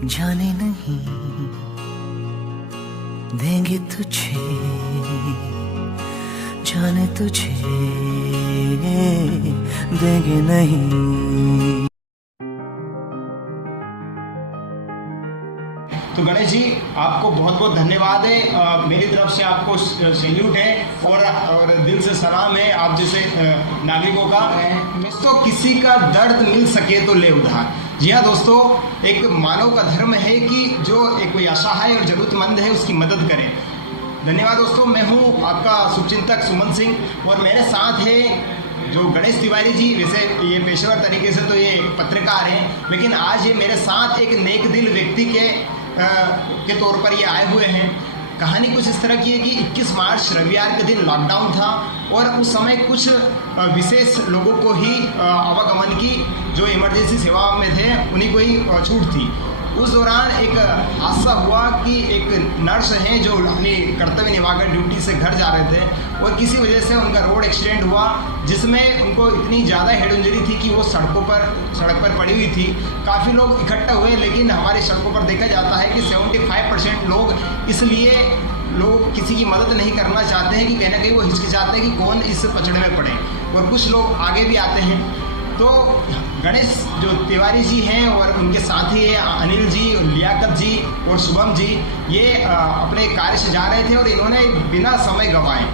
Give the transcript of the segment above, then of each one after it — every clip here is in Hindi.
जाने नहीं देंगे तुझे, जाने तुझे देंगे नहीं। तो गणेश जी आपको बहुत बहुत धन्यवाद है, मेरी तरफ से आपको सैल्यूट है और दिल से सलाम है आप जैसे नागरिकों का। दोस्तों किसी का दर्द मिल सके तो ले उधार। जी हाँ दोस्तों, एक मानव का धर्म है कि जो एक कोई असहाय और जरूरतमंद है उसकी मदद करें। धन्यवाद दोस्तों, मैं हूँ आपका शुभचिंतक सुमन सिंह और मेरे साथ है जो गणेश तिवारी जी। वैसे ये पेशेवर तरीके से तो ये पत्रकार हैं, लेकिन आज ये मेरे साथ एक नेक दिल व्यक्ति के तौर पर ये आए हुए हैं। कहानी कुछ इस तरह की है कि 21 मार्च रविवार के दिन लॉकडाउन था और उस समय कुछ विशेष लोगों को ही आवागमन की, जो इमरजेंसी सेवा में थे उन्हीं को ही छूट थी। उस दौरान एक हादसा हुआ कि एक नर्स हैं जो अपनी कर्तव्य निभाकर ड्यूटी से घर जा रहे थे और किसी वजह से उनका रोड एक्सीडेंट हुआ, जिसमें उनको इतनी ज़्यादा हेड इंजरी थी कि वो सड़क पर पड़ी हुई थी। काफ़ी लोग इकट्ठा हुए, लेकिन हमारी सड़कों पर देखा जाता है कि 75% लोग इसलिए लोग किसी की मदद नहीं करना चाहते हैं कि कहीं ना कहीं वो हिचकिचाते हैं कि कौन इस पचड़े में पड़े, और कुछ लोग आगे भी आते हैं। तो गणेश जो तिवारी जी हैं और उनके साथी हैं अनिल जी, लियाकत जी और शुभम जी, ये अपने कार्य से जा रहे थे और इन्होंने बिना समय गंवाए,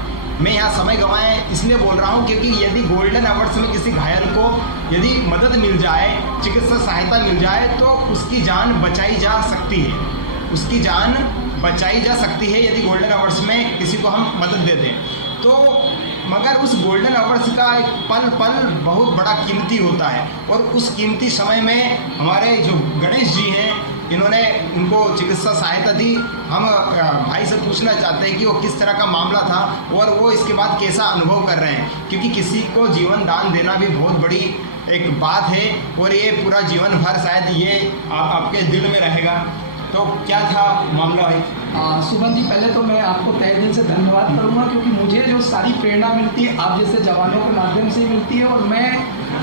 मैं यहाँ समय गंवाए इसलिए बोल रहा हूँ क्योंकि यदि गोल्डन आवर्स में किसी घायल को यदि मदद मिल जाए, चिकित्सा सहायता मिल जाए, तो उसकी जान बचाई जा सकती है, उसकी जान बचाई जा सकती है यदि गोल्डन आवर्स में किसी को हम मदद दे दें तो। मगर उस गोल्डन आवर्स का एक पल बहुत बड़ा कीमती होता है, और उस कीमती समय में हमारे जो गणेश जी हैं इन्होंने उनको चिकित्सा सहायता दी। हम भाई से पूछना चाहते हैं कि वो किस तरह का मामला था और वो इसके बाद कैसा अनुभव कर रहे हैं, क्योंकि किसी को जीवन दान देना भी बहुत बड़ी एक बात है और ये पूरा जीवन भर शायद ये आपके दिल में रहेगा। तो क्या था मामला भाई? सुमन जी, पहले तो मैं आपको तहे दिल से धन्यवाद करूंगा, क्योंकि मुझे जो सारी प्रेरणा मिलती है आप जैसे जवानों के माध्यम से मिलती है, और मैं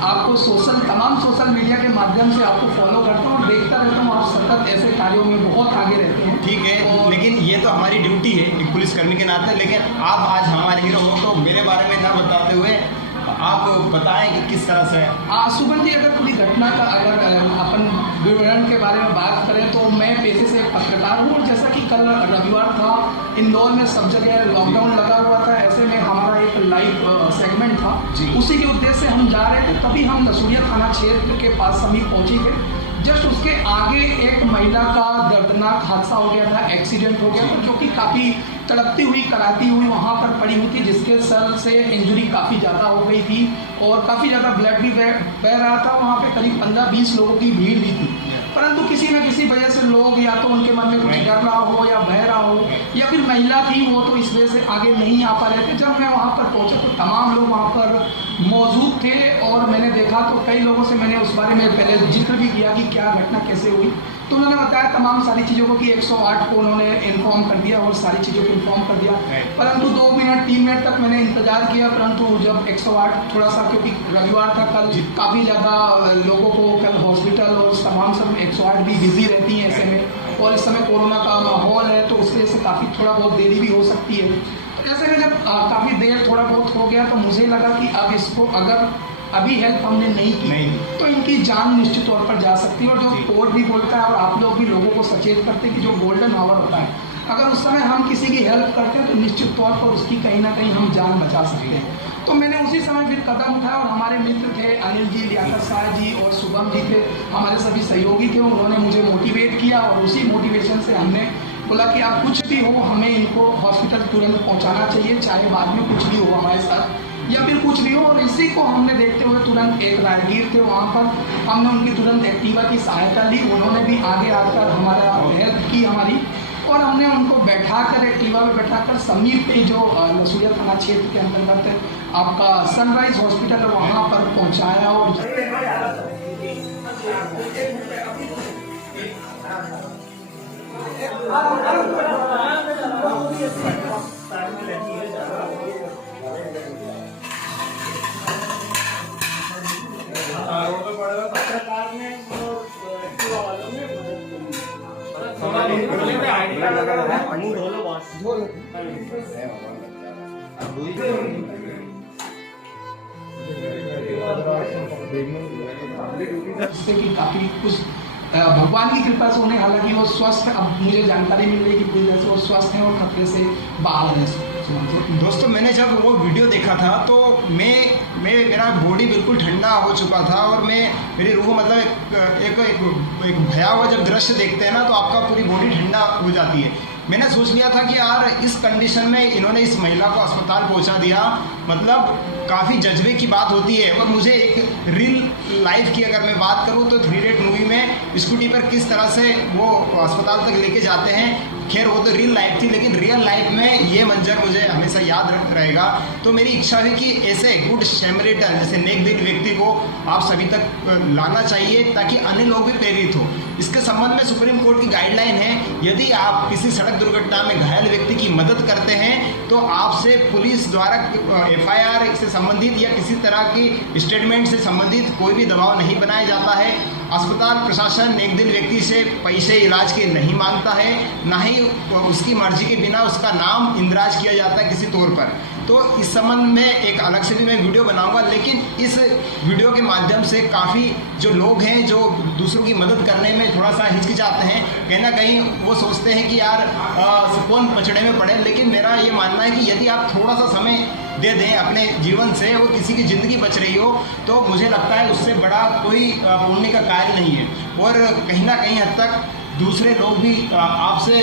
आपको तमाम सोशल मीडिया के माध्यम से आपको फॉलो करता हूँ और देखता रहता हूँ। आप सतत ऐसे कार्यों में बहुत आगे रहते हैं। ठीक है, लेकिन ये तो हमारी ड्यूटी है एक पुलिसकर्मी के नाते, लेकिन आप आज हमारे हीरो हो तो मेरे बारे में ना बताते हुए आप बताएं कि किस तरह से। सुमन जी, अगर पूरी घटना का अगर अपन विवरण के बारे में बात करें तो मैं पेशे से एक पत्रकार हूँ, और जैसा कि कल रविवार था, इंदौर में सब जगह लॉकडाउन लगा हुआ था, ऐसे में हमारा एक लाइव सेगमेंट था, उसी के उद्देश्य से हम जा रहे थे। तभी हम लसूड़िया थाना क्षेत्र के पास समीप पहुँचे थे। जस्ट उसके आगे एक महिला का दर्दनाक हादसा हो गया था, एक्सीडेंट हो गया था, जो कि काफ़ी तड़पती हुई कराती हुई वहाँ पर पड़ी हुई थी, जिसके सर से इंजरी काफ़ी ज़्यादा हो गई थी और काफ़ी ज़्यादा ब्लड भी बह रहा था। वहाँ पे करीब 15-20 लोगों की भीड़ भी थी, परंतु किसी न किसी वजह से लोग या तो उनके मन में कुछ डर रहा हो या बह रहा हो, या फिर महिला थी वो तो इस वजह से आगे नहीं आ पा रहे थे। जब मैं वहाँ पर पहुँचा तो तमाम लोग वहाँ पर मौजूद थे और मैंने देखा तो कई लोगों से मैंने उस बारे में पहले जिक्र भी किया कि क्या घटना कैसे हुई, तो उन्होंने बताया तमाम सारी चीज़ों को कि 108 को उन्होंने इन्फॉर्म कर दिया और सारी चीज़ों को इन्फॉर्म कर दिया। परंतु 2 मिनट 3 मिनट तक मैंने इंतजार किया, परंतु जब 108 थोड़ा सा, क्योंकि रविवार था कल, काफ़ी ज़्यादा लोगों को कल हॉस्पिटल और तमाम सब 108 भी बिजी रहती हैं ऐसे में, और इस समय कोरोना का माहौल है तो उसकी वजह से काफ़ी थोड़ा बहुत देरी भी हो सकती है। तो ऐसे में जब काफ़ी देर थोड़ा बहुत हो गया तो मुझे लगा कि अब इसको अगर अभी हेल्प हमने नहीं की तो इनकी जान निश्चित तौर पर जा सकती है। और जो कोर्ट भी बोलता है और आप लोग भी लोगों को सचेत करते हैं कि जो गोल्डन आवर होता है, अगर उस समय हम किसी की हेल्प करते हैं तो निश्चित तौर पर उसकी कहीं ना कहीं हम जान बचा सकते हैं। तो मैंने उसी समय फिर कदम उठाया और हमारे मित्र थे अनिल जी, लियाकत साहब जी और शुभम जी थे, हमारे सभी सहयोगी थे, उन्होंने मुझे मोटिवेट किया और उसी मोटिवेशन से हमने बोला कि आप कुछ भी हो हमें इनको हॉस्पिटल तुरंत पहुंचाना चाहिए, चाहे बाद में कुछ भी हो हमारे साथ या फिर कुछ भी हो। और इसी को हमने देखते हुए तुरंत एक राहगीर थे वहाँ पर, हमने उनकी तुरंत एक्टिवा की सहायता ली, उन्होंने भी आगे आकर हमारा हेल्प की हमारी, और हमने उनको बैठाकर एक्टिवा में बैठाकर समीप के जो लसूड़िया थाना क्षेत्र के अंतर्गत आपका सनराइज हॉस्पिटल है वहाँ पर पहुँचाया। और पत्रकार ने जिससे कि काफी कुछ भगवान की कृपा से उन्हें, हालांकि वो स्वस्थ, अब मुझे जानकारी मिल रही है कि पूरी तरह से वो स्वस्थ हैं और खतरे से बाहर हैं। दोस्तों, मैंने जब वो वीडियो देखा था तो मेरा बॉडी बिल्कुल ठंडा हो चुका था और मेरी रूह मतलब एक भयावह जब दृश्य देखते हैं ना तो आपका पूरी बॉडी ठंडा हो जाती है। मैंने सोच लिया था कि यार इस कंडीशन में इन्होंने इस महिला को अस्पताल पहुंचा दिया, मतलब काफ़ी जज्बे की बात होती है। और मुझे एक रियल लाइफ की अगर मैं बात करूं तो 3 इडियट मूवी में स्कूटी पर किस तरह से वो अस्पताल तक लेके जाते हैं, खैर वो तो रियल लाइफ थी, लेकिन रियल लाइफ में ये मंजर मुझे हमेशा याद रहेगा। तो मेरी इच्छा है कि ऐसे गुड सैमरिटन जैसे नेक दिल व्यक्ति को आप सभी तक लाना चाहिए ताकि अन्य लोग भी प्रेरित हो। इसके संबंध में सुप्रीम कोर्ट की गाइडलाइन है, यदि आप किसी सड़क दुर्घटना में घायल व्यक्ति की मदद करते हैं तो आपसे पुलिस द्वारा FIR से संबंधित या किसी तरह की स्टेटमेंट से संबंधित कोई भी दबाव नहीं बनाया जाता है। अस्पताल प्रशासन नेक दिल व्यक्ति से पैसे इलाज के नहीं मांगता है, ना ही उसकी मर्जी के बिना उसका नाम इंदराज किया जाता है किसी तौर पर। तो इस संबंध में एक अलग से भी मैं वीडियो बनाऊंगा, लेकिन इस वीडियो के माध्यम से काफ़ी जो लोग हैं जो दूसरों की मदद करने में थोड़ा सा हिचकिचाते हैं, कहीं ना कहीं वो सोचते हैं कि यार कौन पचड़े में पड़े। लेकिन मेरा ये मानना है कि यदि आप थोड़ा सा समय दे दें अपने जीवन से और किसी की ज़िंदगी बच रही हो तो मुझे लगता है उससे बड़ा कोई पुण्य का कार्य नहीं है। और कहीं ना कहीं हद तक दूसरे लोग भी आपसे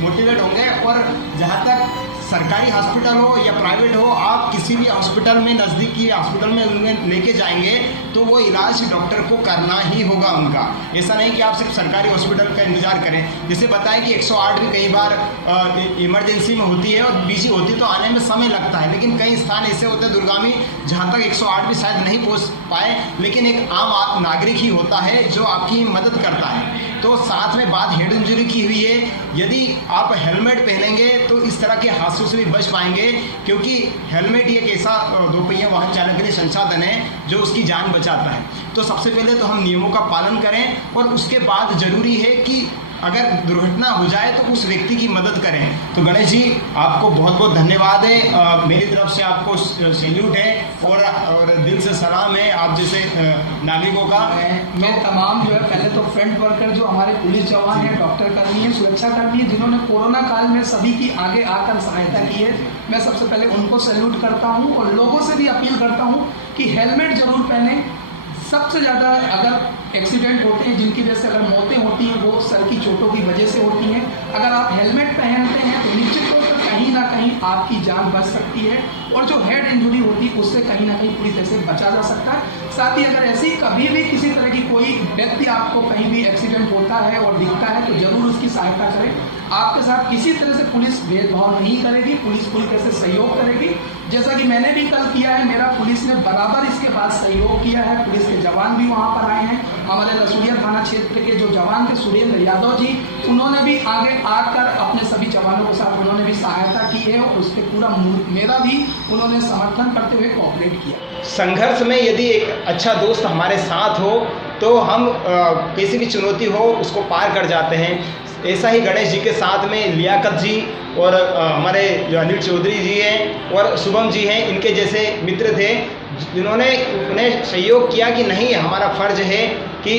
मोटिवेट होंगे। और जहाँ तक सरकारी हॉस्पिटल हो या प्राइवेट हो, आप किसी भी हॉस्पिटल में, नज़दीकी हॉस्पिटल में उन्हें लेके जाएंगे तो वो इलाज डॉक्टर को करना ही होगा उनका। ऐसा नहीं कि आप सिर्फ सरकारी हॉस्पिटल का इंतजार करें। जैसे बताएं कि 108 भी कई बार इमरजेंसी में होती है और बिजी होती है तो आने में समय लगता है, लेकिन कई स्थान ऐसे होते हैं दुर्गामी जहाँ तक 108 भी शायद नहीं पहुँच पाए, लेकिन एक आम नागरिक ही होता है जो आपकी मदद करता है। तो साथ में बात हेड इंजरी की हुई है, यदि आप हेलमेट पहनेंगे तो इस तरह के हादसों से भी बच पाएंगे, क्योंकि हेलमेट एक ऐसा दोपहिया वाहन चालक के लिए संसाधन है जो उसकी जान बचाता है। तो सबसे पहले तो हम नियमों का पालन करें और उसके बाद ज़रूरी है कि अगर दुर्घटना हो जाए तो उस व्यक्ति की मदद करें। तो गणेश जी, आपको बहुत बहुत धन्यवाद है, मेरी तरफ से आपको सैल्यूट है और दिल से सलाम है आप जैसे नागरिकों का। मैं तमाम जो है, पहले तो फ्रंट वर्कर जो हमारे पुलिस जवान हैं, डॉक्टर कर्मी हैं, सुरक्षा कर्मी हैं, जिन्होंने कोरोना काल में सभी की आगे आकर सहायता की है, मैं सबसे पहले उनको सैल्यूट करता हूँ। और लोगों से भी अपील करता हूँ कि हेलमेट ज़रूर पहनें। सबसे ज़्यादा अगर एक्सीडेंट होते हैं जिनकी वजह से अगर मौतें होती हैं वो सर की चोटों की वजह से होती हैं। अगर आप हेलमेट पहनते हैं तो निश्चित तौर पर कहीं ना कहीं आपकी जान बच सकती है और जो हेड इंजरी होती है उससे कहीं ना कहीं पूरी तरह से बचा जा सकता है। साथ ही अगर ऐसी कभी भी किसी तरह की कोई व्यक्ति आपको कहीं भी एक्सीडेंट होता है और दिखता है तो ज़रूर उसकी सहायता करें। आपके साथ किसी तरह से पुलिस भेदभाव नहीं करेगी, पुलिस पूरी तरह से सहयोग करेगी। जैसा कि मैंने भी कल किया है, मेरा पुलिस ने बराबर इसके बाद सहयोग किया है। पुलिस के जवान भी वहाँ पर आए हैं, हमारे रसूलिया थाना क्षेत्र के जो जवान थे सुरेंद्र यादव जी, उन्होंने भी आगे आकर अपने सभी जवानों के साथ उन्होंने भी सहायता की है और उसके पूरा मेरा भी उन्होंने समर्थन करते हुए कोऑपरेट किया। संघर्ष में यदि एक अच्छा दोस्त हमारे साथ हो तो हम किसी भी चुनौती हो उसको पार कर जाते हैं। ऐसा ही गणेश जी के साथ में लियाकत जी और हमारे जो अनिल चौधरी जी हैं और शुभम जी हैं, इनके जैसे मित्र थे जिन्होंने उन्हें सहयोग किया कि नहीं हमारा फ़र्ज है कि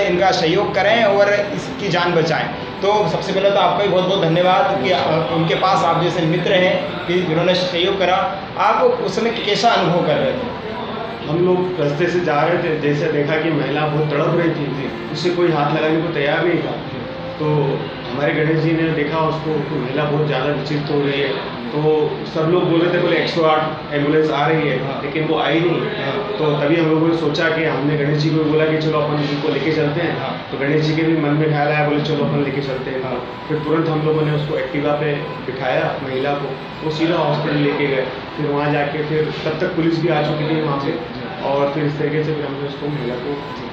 इनका सहयोग करें और इसकी जान बचाएं। तो सबसे पहले तो आपका भी बहुत बहुत धन्यवाद कि उनके पास आप जैसे मित्र हैं कि जिन्होंने सहयोग करा। आप उस समय कैसा अनुभव कर रहे थे? हम लोग रास्ते से जा रहे थे, जैसे देखा कि महिला बहुत तड़प रही थी, उससे कोई हाथ लगाने को तैयार नहीं था। तो हमारे गणेश जी ने देखा उसको, तो महिला बहुत ज़्यादा विचित्र हो रही है, तो सब लोग बोल रहे थे बोले 108 एम्बुलेंस आ रही है, लेकिन वो आई नहीं। तो तभी हम लोगों ने सोचा कि हमने गणेश जी को भी बोला कि चलो अपन उनको लेके चलते हैं। तो गणेश जी के भी मन में ख्याल आया, बोले चलो अपन लेके चलते हैं। फिर तुरंत हम लोगों ने उसको एक्टिवा पे बिठाया महिला को, वो सीधा हॉस्पिटल लेके गए। फिर वहाँ जाके फिर तब तक पुलिस भी आ चुकी थी वहाँ पे, और फिर इस तरीके से फिर हमने उसको महिला को।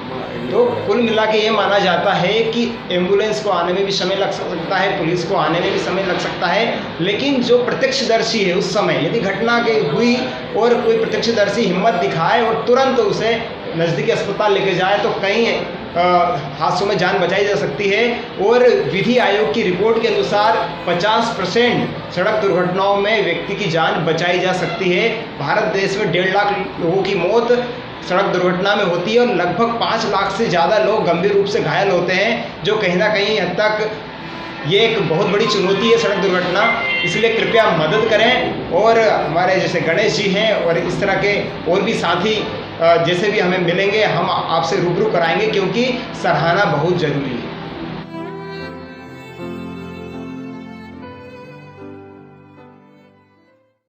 तो कुल मिला के ये माना जाता है कि एम्बुलेंस को आने में भी समय लग सकता है, पुलिस को आने में भी समय लग सकता है, लेकिन जो प्रत्यक्षदर्शी है उस समय यदि घटना के हुई और कोई प्रत्यक्षदर्शी हिम्मत दिखाए और तुरंत उसे नज़दीकी अस्पताल लेके जाए तो कहीं हादसों में जान बचाई जा सकती है। और विधि आयोग की रिपोर्ट के अनुसार 50% सड़क दुर्घटनाओं में व्यक्ति की जान बचाई जा सकती है। भारत देश में 1.5 लाख लोगों की मौत सड़क दुर्घटना में होती है और लगभग 5 लाख से ज़्यादा लोग गंभीर रूप से घायल होते हैं, जो कहीं ना कहीं हद तक ये एक बहुत बड़ी चुनौती है सड़क दुर्घटना। इसलिए कृपया मदद करें और हमारे जैसे गणेश जी हैं और इस तरह के और भी साथी जैसे भी हमें मिलेंगे हम आपसे रूबरू कराएंगे, क्योंकि सराहना बहुत ज़रूरी है।